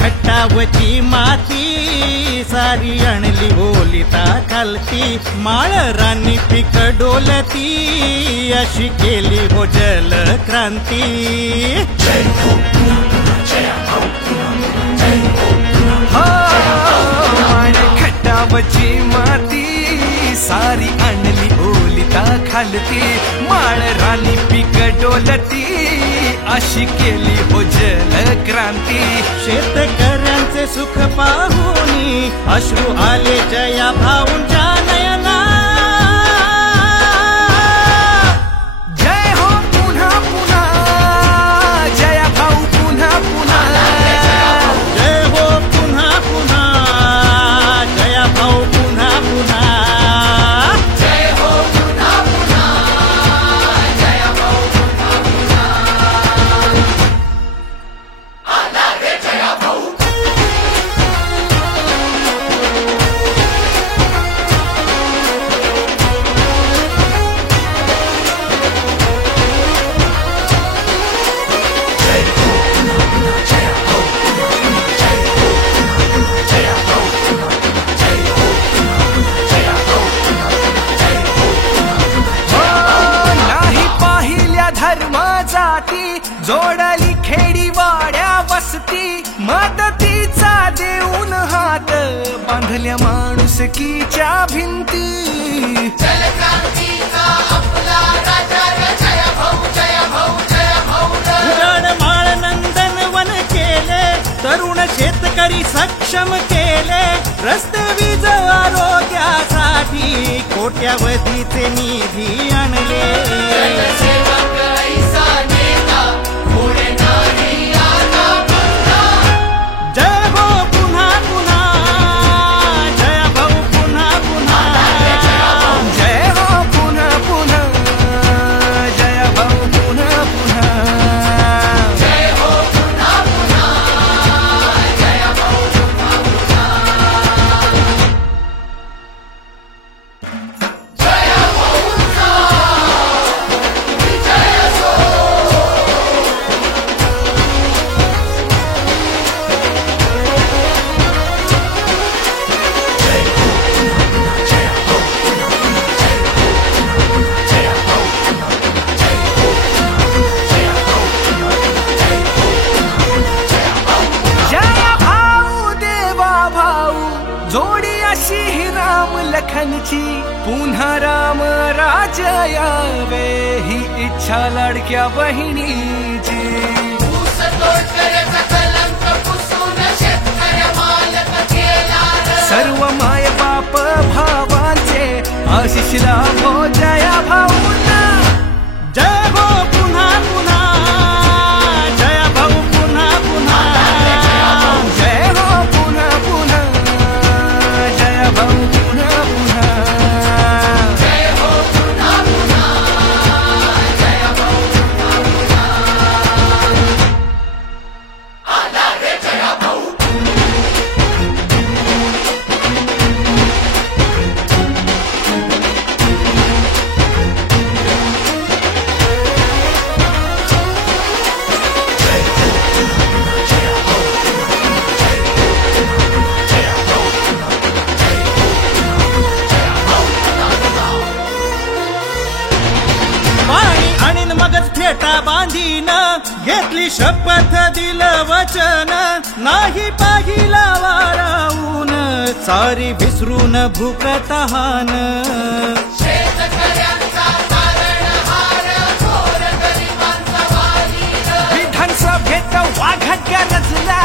खट्टावची माती सारी आणली ओलिता खालती माळ रानी पीक डोलती अशी केली हो जल क्रांती खट्टावची माती सारी आणली ओलिता खालती माळ रानी पीक डोलती अशी केली हो जल क्रांती शेतकऱ्यांचे सुख पाहुनी अश्रू आले जया भाऊंच्या नयना जय हो पुन्हा पुन्हा जया भाऊ पुन्हा पुन्हा जय हो पुन्हा पुन्हा जया भाऊ पुन्हा पुन्हा जय हो पुन्हा पुन्हा जया भाऊ पुन्हा पुन्हा आला रे जया भाऊ जोडली खेडी वाड्या वस्ती मदतीचा देऊन हात बांधल्या माणुसकीच्या भिंती जलक्रांतीचा आपला राजा जय भाऊ जय भाऊ जय भाऊ उजाड माळ नंदनवन केले तरुण शेतकरी सक्षम केले रस्ते वीज आरोग्यासाठी कोट्यावधीचे निधी आणले सेवक ऐसा नेता पुढे नाही आता पुन्हा जय हो पुन्हा पुन्हा जय भाऊ पुन्हा पुन्हा जय हो पुन्हा पुन्हा जय भाऊ पुन्हा पुन्हा जय हो पुन्हा पुन्हा जय भाऊ पुन्हा पुन्हा जय भाऊचा विजय असो जय भाऊ देवा भाऊ जोडी अशी ही राम लखनची पुन्हा राम राज यावे ही इच्छा लाडक्या बहिणीची ऊस तोडकऱ्याचा कलंक पुसून शेतकऱ्या मालक केला रे. सर्व माय बाप भावांचे आशिष लाभो जया भाऊंना जय हो पुन्हा पुन्हा जय भाऊ पुन्हा पुन्हा जय हो पुन्हा पुन्हा जय भाऊ पुन्हा पुन्हा जय हो पुन्हा पुन्हा जय भाऊ पुन्हा पुन्हा आला रे जया भाऊ पाणी आणीन मगच फेटा बांधीन घेतली शपथ दिलं वचन नाही पाहिला वारावून सारी विसरून भूक तहान शेतकऱ्यांचा तारणहार थोर गरिबांचा वाली रे. विधानसभेत वाघ गरजला